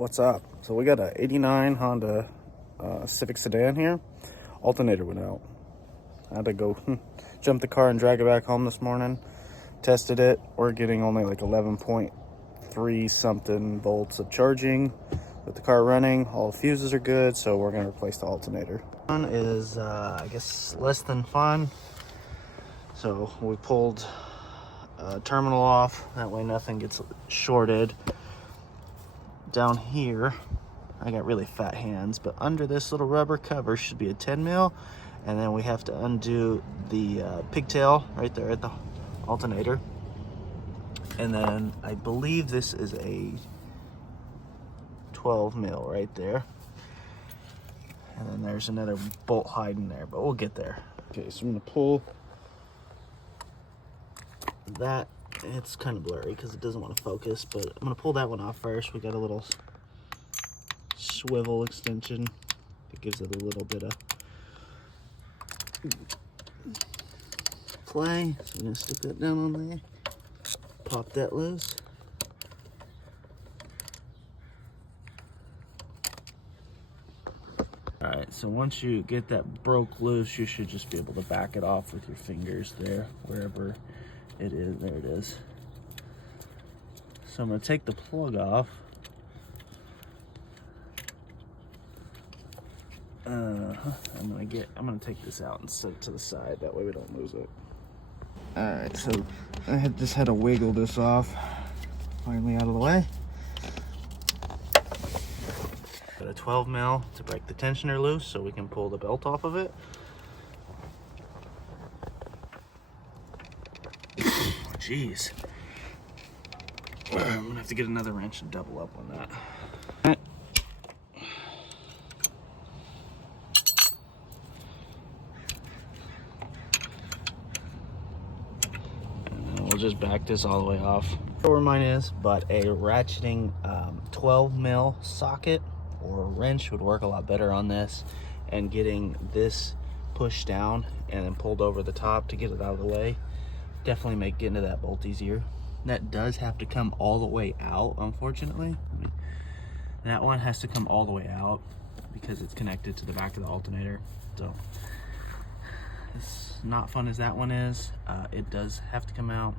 What's up? So we got a 89 Honda Civic sedan here. Alternator went out. I had to go jump the car and drag it back home this morning. Tested it. We're getting only like 11.3 something volts of charging with the car running. All the fuses are good, so we're going to replace the alternator. One is, I guess, less than fun. So we pulled a terminal off. That way nothing gets shorted. Down here, I got really fat hands, but under this little rubber cover should be a 10 mil, and then we have to undo the pigtail right there at the alternator. And then I believe this is a 12 mil right there. And then there's another bolt hiding there, but we'll get there. Okay, so I'm gonna pull that. It's kind of blurry because it doesn't want to focus, but I'm gonna pull that one off first. We got a little swivel extension that gives it a little bit of play. So I'm gonna stick that down on there, pop that loose. All right, so once you get that broke loose, you should just be able to back it off with your fingers there, wherever it is. There it is. So I'm gonna take the plug off. I'm gonna take this out and set it to the side. That way we don't lose it. All right, so I just had to wiggle this off. Finally out of the way. Got a 12 mil to break the tensioner loose so we can pull the belt off of it. Jeez. I'm gonna have to get another wrench and double up on that. And we'll just back this all the way off. I don't know where mine is, but a ratcheting 12 mil socket or wrench would work a lot better on this, and getting this pushed down and then pulled over the top to get it out of the way definitely make getting to that bolt easier. That does have to come all the way out, unfortunately. That one has to come all the way out because it's connected to the back of the alternator. So as not fun as that one is, it does have to come out.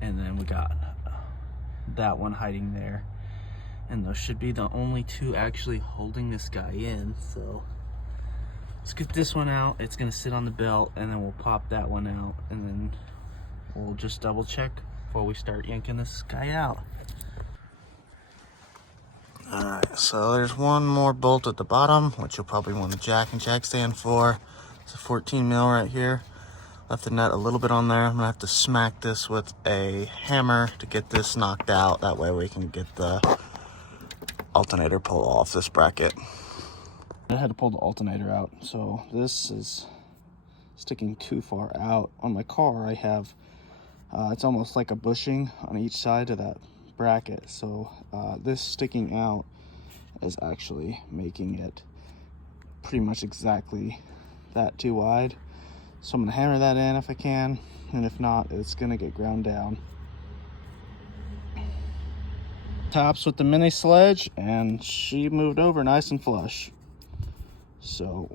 And then we got that one hiding there, and those should be the only two actually holding this guy in. So let's get this one out. It's gonna sit on the belt, and then we'll pop that one out, and then we'll just double check before we start yanking this guy out. All right, so there's one more bolt at the bottom, which you'll probably want the jack and jack stand for. It's a 14 mil right here. Left the nut a little bit on there. I'm gonna have to smack this with a hammer to get this knocked out. That way we can get the alternator pulled off this bracket. I had to pull the alternator out, so this is sticking too far out. On my car, I have, it's almost like a bushing on each side of that bracket. So this sticking out is actually making it pretty much exactly that too wide. So I'm gonna hammer that in if I can, and if not, it's gonna get ground down. Tops with the mini sledge, and she moved over nice and flush. So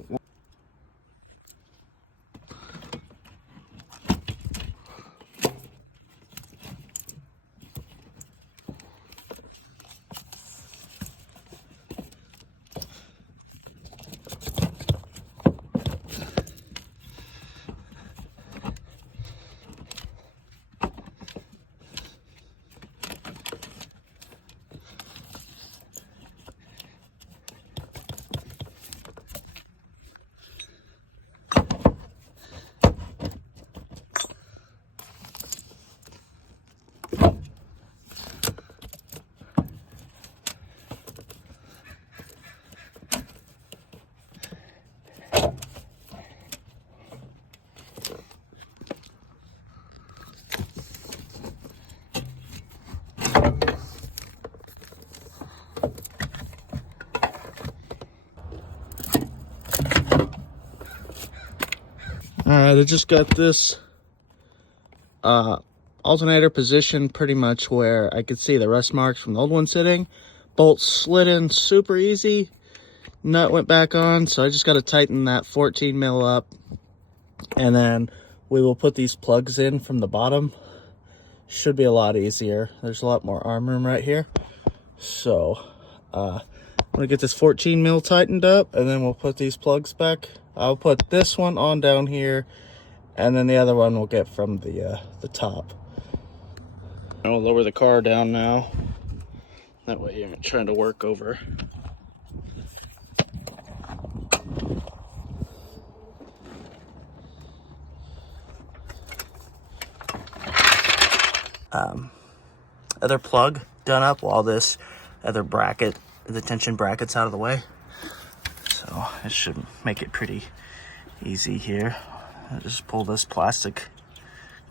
all right, I just got this alternator positioned pretty much where I could see the rust marks from the old one sitting. Bolt slid in super easy. Nut went back on, so I just got to tighten that 14 mil up. And then we will put these plugs in from the bottom. Should be a lot easier. There's a lot more arm room right here. So I'm gonna get this 14 mil tightened up, and then we'll put these plugs back. I'll put this one on down here, and then the other one we'll get from the top. I'll lower the car down now. That way you're not trying to work over. Other plug done up while this other bracket, the tension bracket's out of the way. So it should make it pretty easy here. I just pull this plastic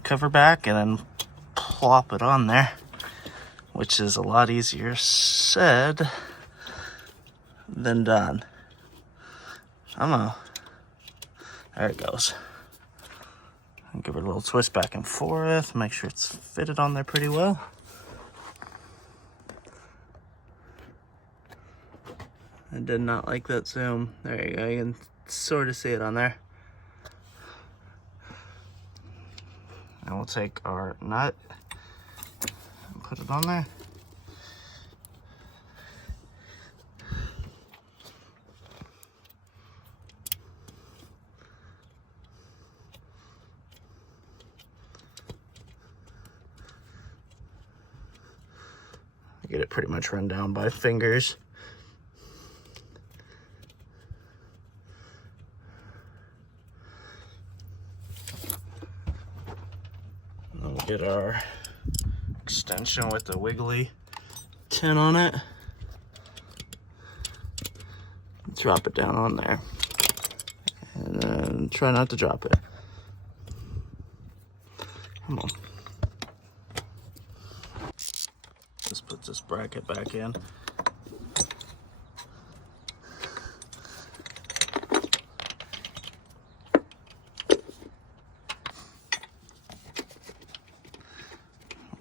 cover back and then plop it on there, which is a lot easier said than done. There it goes. And give it a little twist back and forth, make sure it's fitted on there pretty well. I did not like that zoom. There you go, you can sort of see it on there. And we'll take our nut and put it on there. Get it pretty much run down by fingers. And then we'll get our extension with the wiggly tin on it. Drop it down on there. And then try not to drop it. Come on. Just put this bracket back in.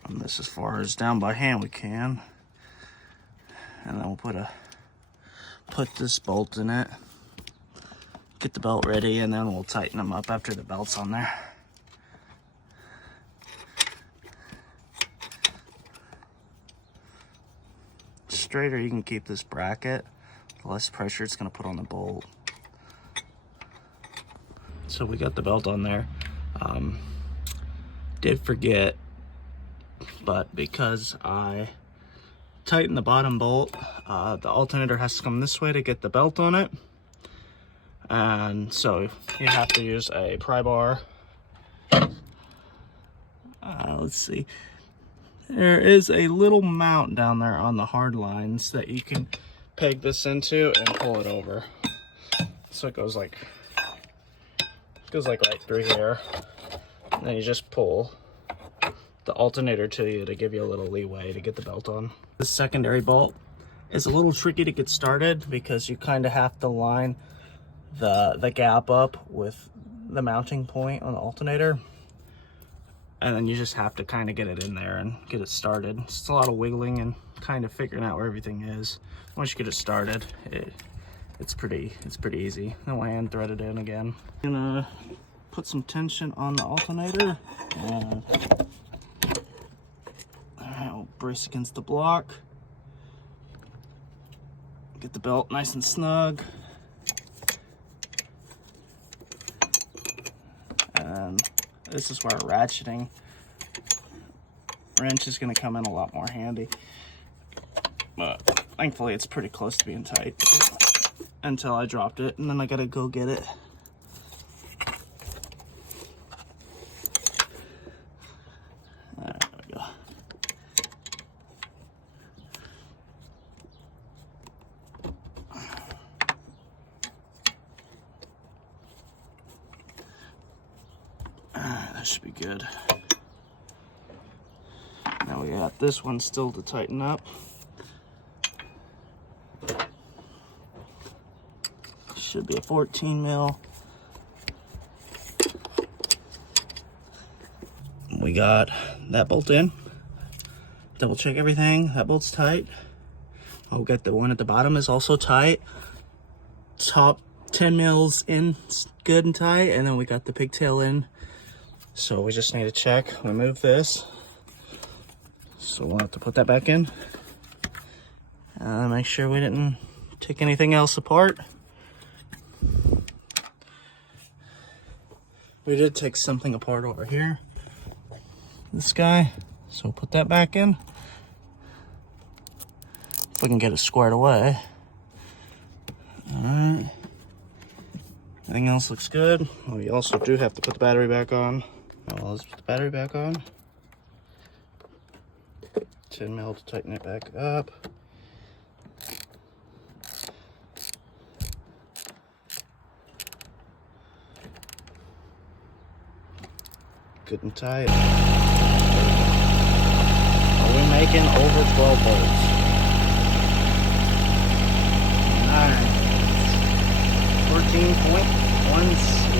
And this as far as down by hand we can. And then we'll put this bolt in it. Get the belt ready, and then we'll tighten them up after the belt's on there. Straighter you can keep this bracket, the less pressure it's going to put on the bolt. So we got the belt on there. Did forget, but because I tightened the bottom bolt, the alternator has to come this way to get the belt on it. And so you have to use a pry bar. Let's see. There is a little mount down there on the hard lines that you can peg this into and pull it over. So it goes like right through here. And then you just pull the alternator to you to give you a little leeway to get the belt on. This secondary bolt is a little tricky to get started because you kind of have to line the gap up with the mounting point on the alternator. And then you just have to kind of get it in there and get it started. It's a lot of wiggling and kind of figuring out where everything is. Once you get it started, it's pretty easy. Then we'll hand thread it in again. I'm gonna put some tension on the alternator. And I'll brace against the block. Get the belt nice and snug. And this is where a ratcheting wrench is going to come in a lot more handy. But thankfully it's pretty close to being tight until I dropped it, and then I got to go get it. There we go. That should be good. Now we got this one still to tighten up. Should be a 14 mil. We we got that bolt in. Double check everything. That bolt's tight. Oh, we got the one at the bottom is also tight. Top 10 mils in good and tight, and then we got the pigtail in. So we just need to check, remove this. So we'll have to put that back in. Make sure we didn't take anything else apart. We did take something apart over here. This guy. So we'll put that back in. If we can get it squared away. Alright. Everything else looks good. We also do have to put the battery back on. Well, let's put the battery back on. 10 mil to tighten it back up. Good and tight. Are we making over 12 bolts? Alright. 14.1